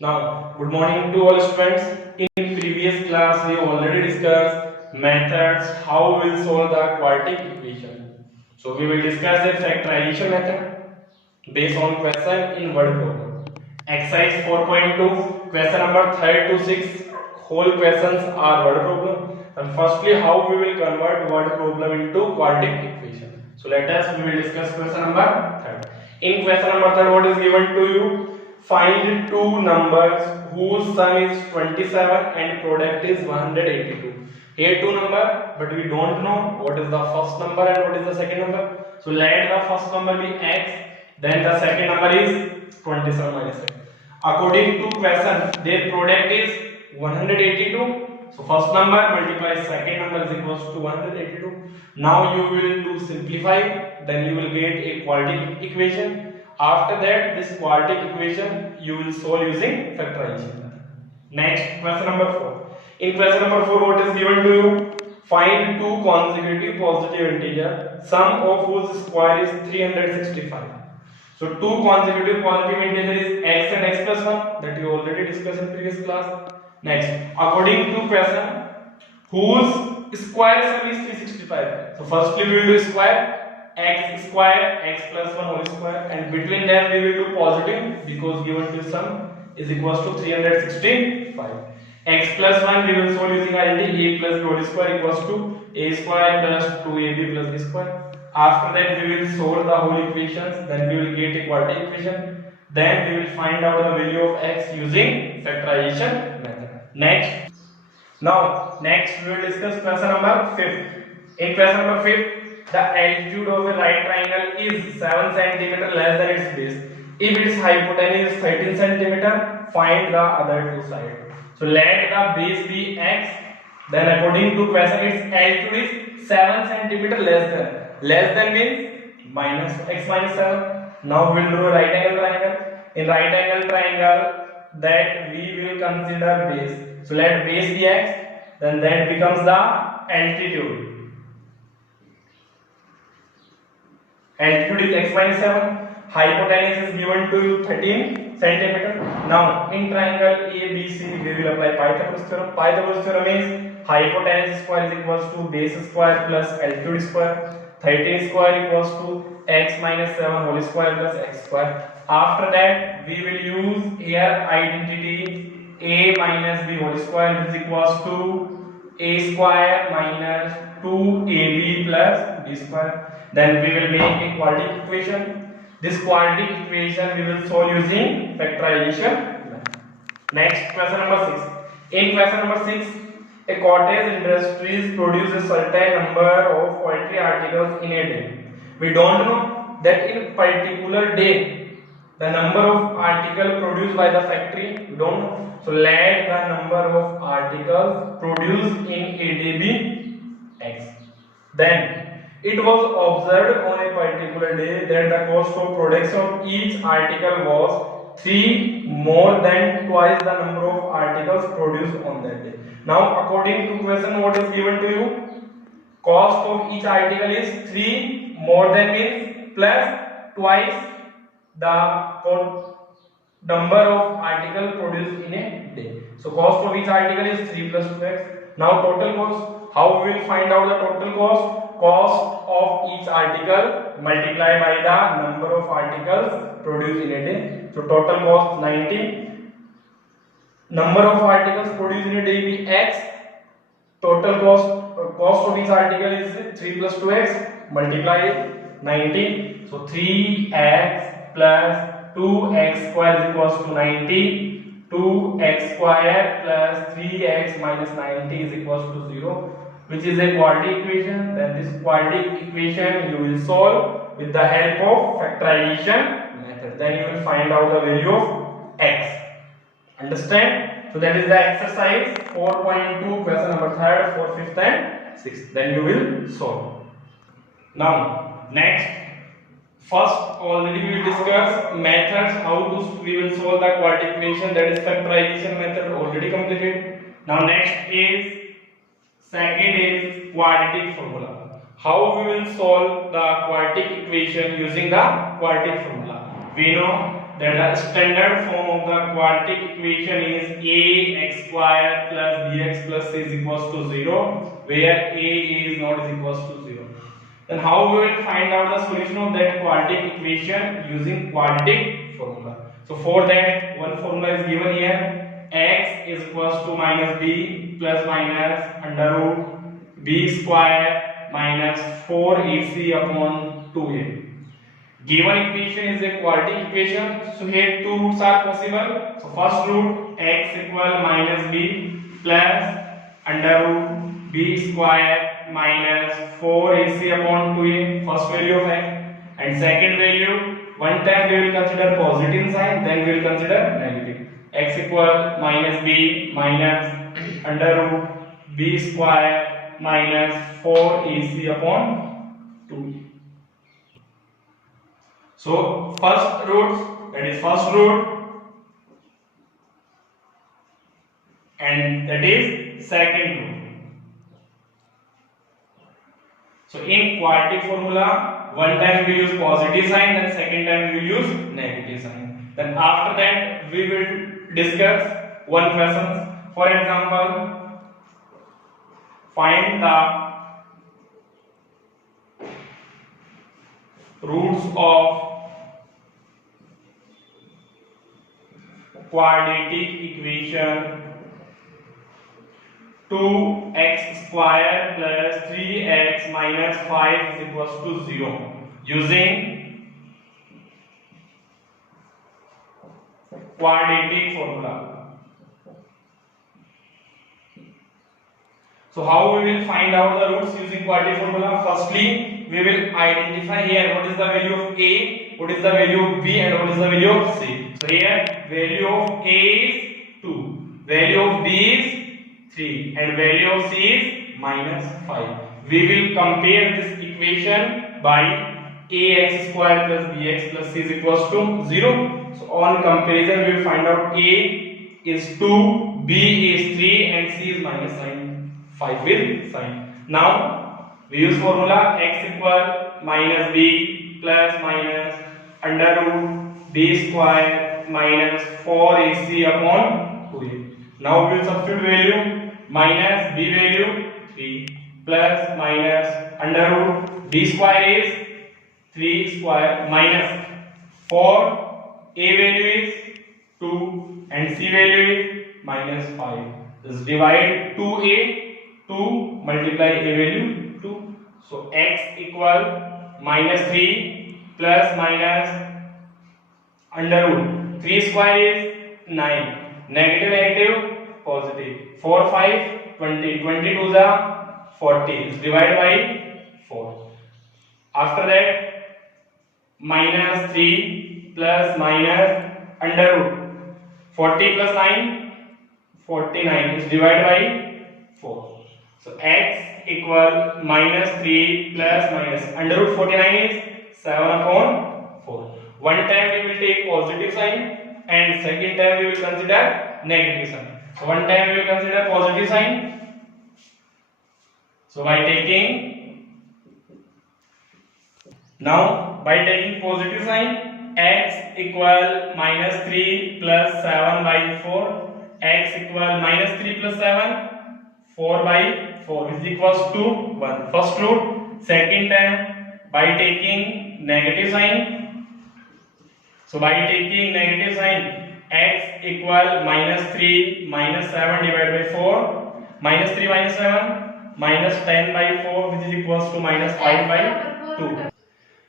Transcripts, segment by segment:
Now, good morning to all students. In previous class, we already discussed methods how we will solve the quadratic equation. So, we will discuss the factorization method based on question in word problem. Exercise 4.2, question number 3 to 6, whole questions are word problem. And firstly, how we will convert word problem into quadratic equation. So, we will discuss question number 3. In question number 3, what is given to you? Find two numbers whose sum is 27 and product is 182. Here two number, but we don't know what is the first number and what is the second number. So let the first number be x, then the second number is 27 minus x. According to question, their product is 182. So first number multiply second number is equals to 182. Now you will do simplify, then you will get a quadratic equation. After that, this quadratic equation you will solve using factorization method. Next, question number 4. In question number 4, what is given to you? Find two consecutive positive integers, sum of whose square is 365. So, two consecutive positive integers is x and x plus 1 that you already discussed in previous class. Next, according to question, whose square sum is 365. So, firstly we will do square. X square x plus 1 whole square, and between them we will do positive because given to sum is equals to 365. X plus 1 we will solve using identity a plus b whole square equals to a square plus 2ab plus b square. After that we will solve the whole equations, then we will get a quadratic equation, then we will find out the value of x using factorization method. Next we will discuss question number 5. In question number 5, the altitude of a right triangle is 7 cm less than its base. If its hypotenuse is 13 cm, find the other two sides. So let the base be x. Then according to question, its altitude is 7 cm less than. Less than means minus x minus 7. Now we will draw a right angle triangle. In right angle triangle, that we will consider base. So let base be x. Then that becomes the altitude. Altitude is x minus 7. Hypotenuse is given to you 13 centimeter. Now in triangle ABC we will apply Pythagoras theorem. Pythagoras theorem is hypotenuse square is equals to base square plus altitude square. 13 square equals to x minus 7 whole square plus x square. After that we will use here identity a minus b whole square is equals to a square minus 2ab plus b square. Then we will make a quadratic equation. This quadratic equation we will solve using factorization. Next, question number 6. In question number 6, a cottage industries produce a certain number of poultry articles in a day. We don't know that in particular day the number of articles produced by the factory. We don't know. So let the number of articles produced in a day be x. Then it was observed on a particular day that the cost of production of each article was 3 more than twice the number of articles produced on that day. Now, according to question, what is given to you? Cost of each article is 3 more than means plus twice the number of articles produced in a day. So, cost of each article is 3 plus 2x. Now, total cost. How we will find out the total cost? Cost of each article multiplied by the number of articles produced in a day. So total cost 90. Number of articles produced in a day be x. Total cost of each article is 3 plus 2x. Multiply 90. So 3x plus 2x square is equals to 90. 2x square plus 3x minus 90 is equals to 0. Which is a quadratic equation. Then this quadratic equation you will solve with the help of factorization method. Then you will find out the value of x. Understand? So that is the exercise 4.2, question number 3rd, 4th, 5th and 6th. Then you will solve. Now next, first already we will discuss methods how we will solve the quadratic equation, that is factorization method already completed. Now next is second is quadratic formula. How we will solve the quadratic equation using the quadratic formula? We know that the standard form of the quadratic equation is ax square plus bx plus c is equals to 0, where a is not is equals to 0. Then how we will find out the solution of that quadratic equation using quadratic formula. So for that, one formula is given here: x is equals to minus b plus minus under root b square minus 4ac upon 2a. Given equation is a quadratic equation, so here two roots are possible. So first root x equal minus b plus under root b square minus 4ac upon 2a, first value of x, and second value, one time we will consider positive sign, then we will consider negative. X equal minus b minus under root b square minus 4ac upon 2a. So first root, that is first root, and that is second root. So in quadratic formula, one time we use positive sign, then second time we will use negative sign. Then after that we will discuss one question. For example, find the roots of quadratic equation 2x square plus 3x minus 5 is equals to 0 using quadratic formula. So how we will find out the roots using quadratic formula? Firstly, we will identify here what is the value of a, what is the value of b, and what is the value of c. So here value of a is 2, value of b is 3, and value of c is minus 5. We will compare this equation by ax square plus bx plus c is equals to 0. So on comparison we will find out a is 2, b is 3, and c is minus 5 with sign. Now we use formula x equal minus b plus minus under root b square minus 4ac upon 2a. Now we will substitute value: minus b value 3 plus minus under root b square is 3 square minus 4, a value is 2 and c value is minus 5. This divide 2a, 2 multiply a value 2. So x equal minus 3 plus minus under root 3 square is 9, negative negative positive, 4 5 20, 22 is 40, is divided by 4. After that minus 3 plus minus under root 40 plus 9, 49 is divided by 4. So x equal minus 3 plus minus under root 49 is 7 upon 4. One time we will take positive sign and second time we will consider negative sign. So one time we will consider positive sign. So by taking positive sign, x equal minus 3 plus 7 by 4, x equal minus 3 plus 7, 4 by 4 is equals to 1. First root. Second time by taking negative sign. So by taking negative sign, x equal minus 3 minus 7 divided by 4, minus 3 minus 7, minus 10 by 4 which is equals to minus 5 by 2.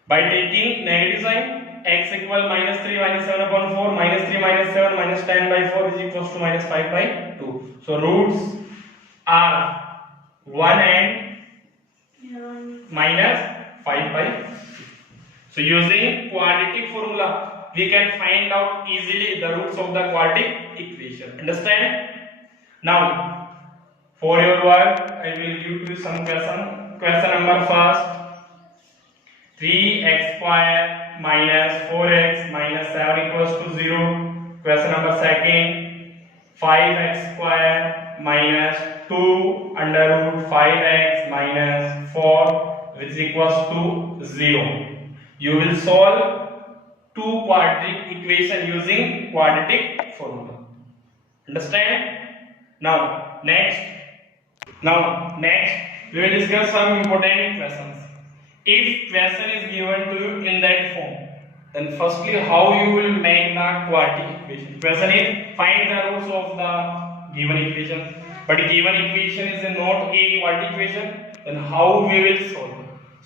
By taking negative sign, x equal minus 3 minus 7 upon 4, minus 3 minus 7 minus 10 by 4 is equals to minus 5 by 2. So roots are 1 and minus 5 by 6. So using quadratic formula, we can find out easily the roots of the quadratic equation. Understand? Now, for your work, I will give you some question. Question number first: 3x square minus 4x minus 7 equals to 0. Question number second: 5x square minus 2 under root 5x minus 4 which is equals to 0. You will solve two quadratic equation using quadratic formula. Understand? Next we will discuss some important questions. If question is given to you in that form, then firstly how you will make the quadratic equation. Question is find the roots of the given equation. But given equation is not a quadratic equation, then how we will solve?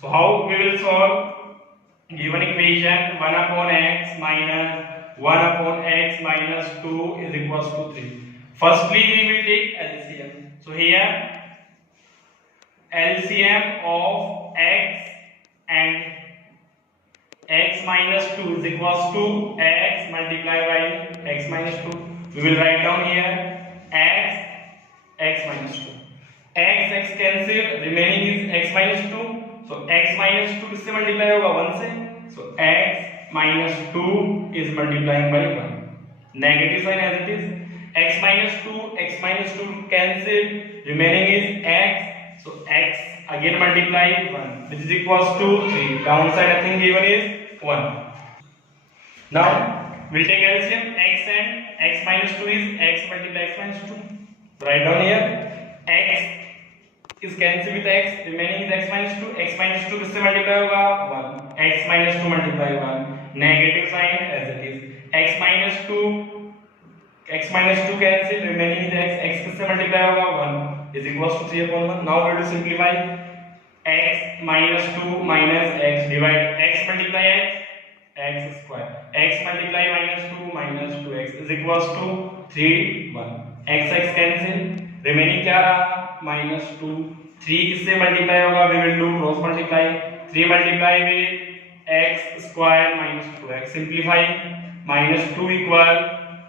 So how we will solve given equation 1 upon x minus 1 upon x minus 2 is equals to 3. Firstly we will take LCM. So here LCM of x and x minus 2 is equals to x multiplied by x minus 2. We will write down here x minus 2. X cancel, remaining is x minus 2. So x minus 2 किससे multiply होगा 1 से. So x minus 2 is multiplying by 1. Negative sign as it is. X minus 2 cancel, remaining is x. So x again multiply 1, which is equals to 3. Downside I think given is 1. Now we'll take LCM. X and x minus 2 is x multiply x minus 2. Write down here x is cancel with x, remaining is x minus 2. X minus 2 किससे multiply होगा 1. X minus 2 multiply 1. Negative sign as it is. X minus 2 cancel, remaining is x. X किससे multiply होगा 1 is equals to 3 upon 1. Now we will simplify x minus 2 minus x divide x multiply x square. X multiply minus 2 minus 2x is equals to 3 1. x cancel, remaining क्या रहा minus 2. 3 किससे multiply होगा we will do cross multiply. 3 multiply with x square minus 2x. Simplify minus 2 equal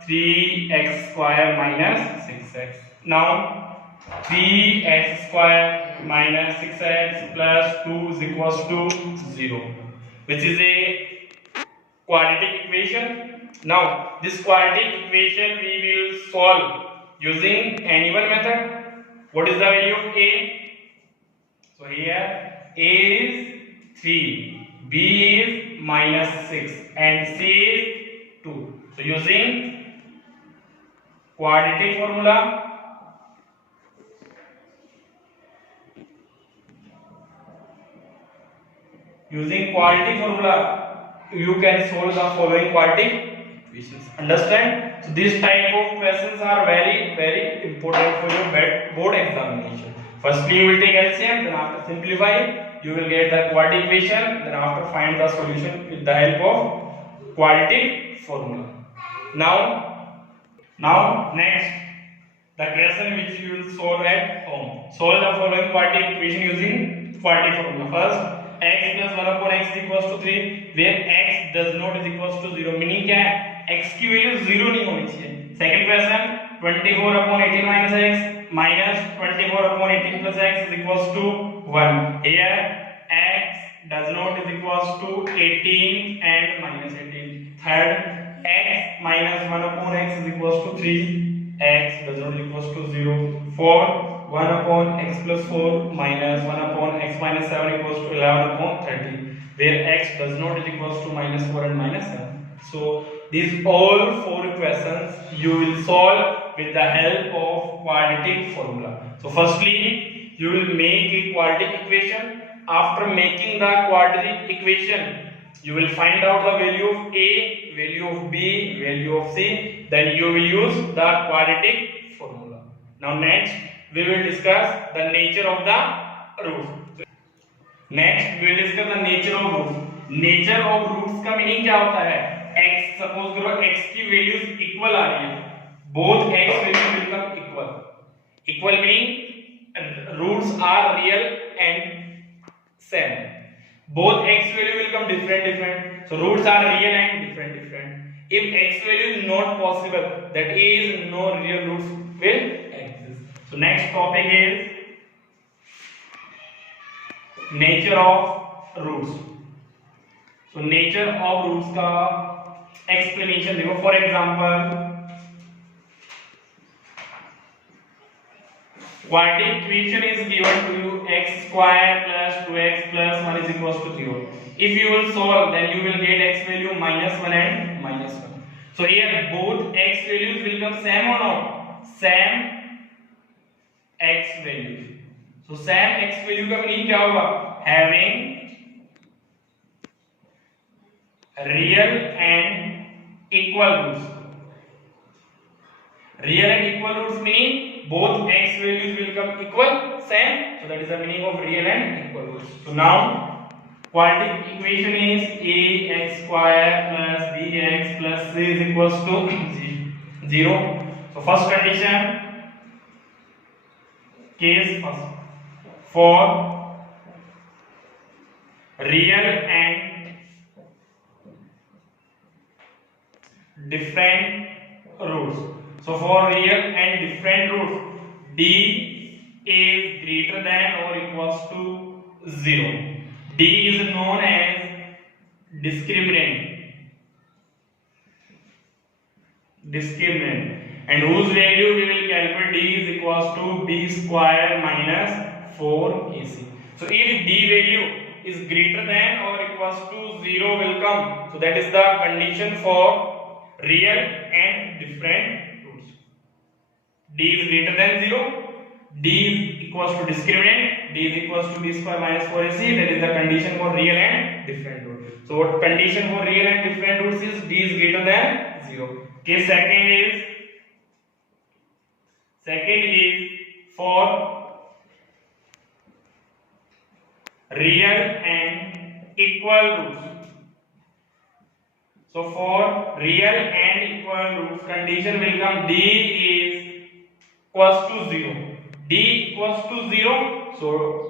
3x square minus 6x. Now 3x square minus 6x plus 2 is equals to 0, which is a quadratic equation. Now this quadratic equation we will solve using any one method. What is the value of a? So here a is 3, b is minus 6 and c is 2. So using quadratic formula, you can solve the following quadratic equations. Understand? So these type of questions are very important for your board examination. Firstly you will take LCM, then after simplify you will get the quadratic equation, then after find the solution with the help of quadratic formula. Now next the question which you will solve at home. Solve the following quadratic equation using quadratic formula. First x plus 1 upon x is equals to 3, where x does not is equals to 0. Meaning क्या है x की value 0 नहीं होनी चाहिए. Second question 24 upon 18 minus x minus 24 upon 18 plus x is equals to 1. Here x does not is equals to 18 and minus 18. Third x minus 1 upon x is equals to 3. X does not equals to 0. Fourth 1 upon x plus 4 minus 1 upon x minus 7 equals to 11 upon 30, where x does not is equals to minus 4 and minus 7. So these all 4 questions you will solve with the help of quadratic formula. So firstly you will make a quadratic equation. After making the quadratic equation you will find out the value of a, value of b, value of c, then you will use the quadratic formula. Now next we will discuss the nature of the roots. Next we will discuss the nature of roots. Nature of roots का meaning क्या होता है? x suppose करो x की values equal आ रही है, both x values will become equal. Equal meaning roots are real and same. Both x value will become different. So roots are real and different. If x value is not possible, that is no real roots will exist. So next topic is nature of roots. So nature of roots का explanation देखो. For example Quadratic equation is given to you x square plus 2x plus 1 is equals to 0. If you will solve, then you will get x value -1 and -1. So here both x values will come same or not? Same x value. So same x value का meaning क्या होगा? Having real and equal roots. Real and equal roots meaning both x values will come equal, same. So that is the meaning of real and equal roots. So now quadratic equation is ax square plus bx plus c is equals to 0. So first condition, case first, for real and different roots. So for real and different roots, d is greater than or equals to 0. D is known as discriminant, and whose value we will calculate d is equals to b square minus 4ac. So if d value is greater than or equals to 0 will come. So that is the condition for real and different roots. D is greater than 0, d is equals to discriminant, d is equals to b square minus 4ac. That is the condition for real and different roots. So what condition for real and different roots is d is greater than 0. Case second is for real and equal roots. So for real and equal roots, condition will come d is equals to 0. D equals to 0. So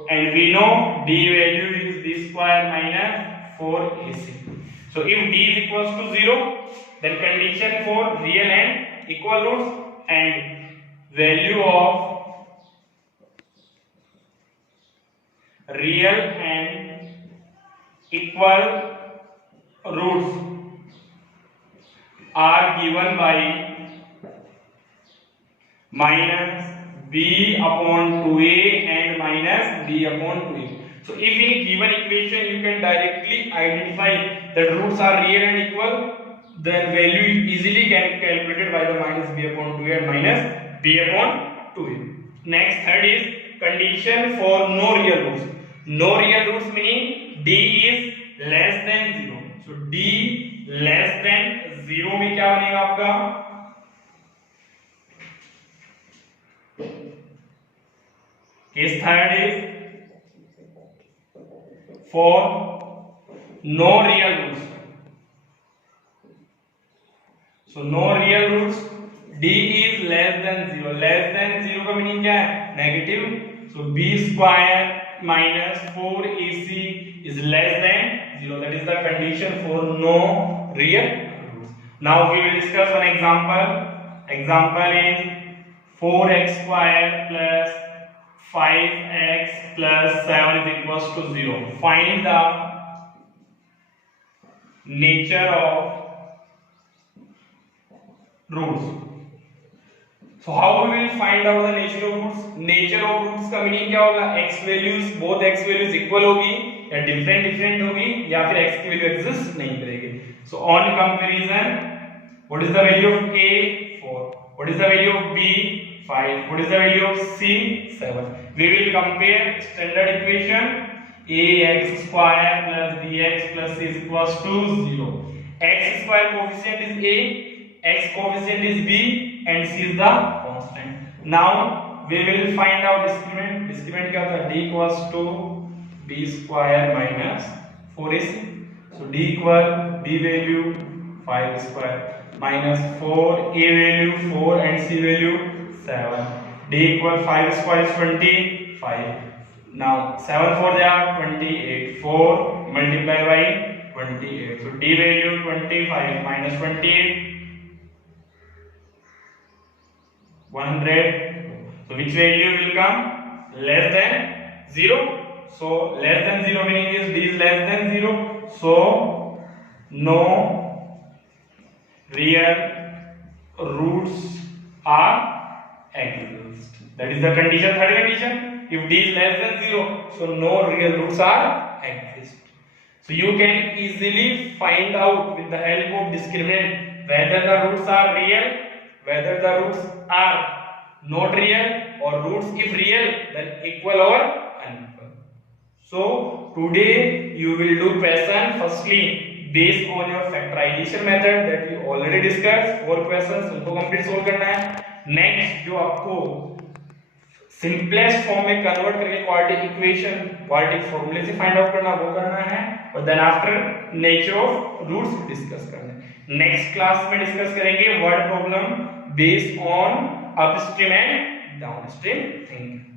and we know d value is b square minus 4ac. So if d is equals to 0, then condition for real and equal roots and value of real and equal roots are given by minus b upon 2a and minus b upon 2a. So if in given equation you can directly identify that roots are real and equal, then value easily can be calculated by the minus b upon 2a and minus b upon 2a. Next, third is condition for no real roots. No real roots meaning d is less than 0. So d less than 0 में क्या बनेगा आपका? Case third is for no real roots. So no real roots, d is less than 0. Less than 0 का meaning क्या है? Negative. So b square minus 4ac is less than 0. That is the condition for no real roots. Now we will discuss one example. Example is 4x square plus 5x plus 7 is equals to 0. Find the nature of roots. So how we will find out the nature of roots? Nature of roots का meaning क्या होगा? x values, both x values equal होगी या different होगी या फिर x की value exist नहीं करेगी. So on comparison, what is the value of a? 4. What is the value of b? 5. What is the value of c? 7. We will compare standard equation ax square plus bx plus c is equals to 0. X square coefficient is a, x coefficient is b and c is the constant. Now we will find out discriminant. Discriminant क्या होता है? d equals to b square minus 4ac. So d equal b value 5 square minus 4, a value 4 and c value 7. d equal 5 square is 25. Now 7 4 they are 28. 4 multiplied by 28. So d value 25 minus 28 100. So which value will come? Less than 0. So less than 0 meaning is d is less than 0. So no real roots are exist. That is the condition, third condition. If d is less than 0, so no real roots are exist. So you can easily find out with the help of discriminant whether the roots are real, whether the roots are not real, or roots if real then equal or unequal. So today you will do question firstly based on your factorization method that we already discussed. 4 questions उनको complete solve करना है. Next जो आपको simplest form में convert करके quadratic equation quadratic फॉर्मूले से find out करना वो करना है, और then after nature of roots discuss करना है. नेक्स्ट क्लास में डिस्कस करेंगे word problem based on upstream and downstream thinking.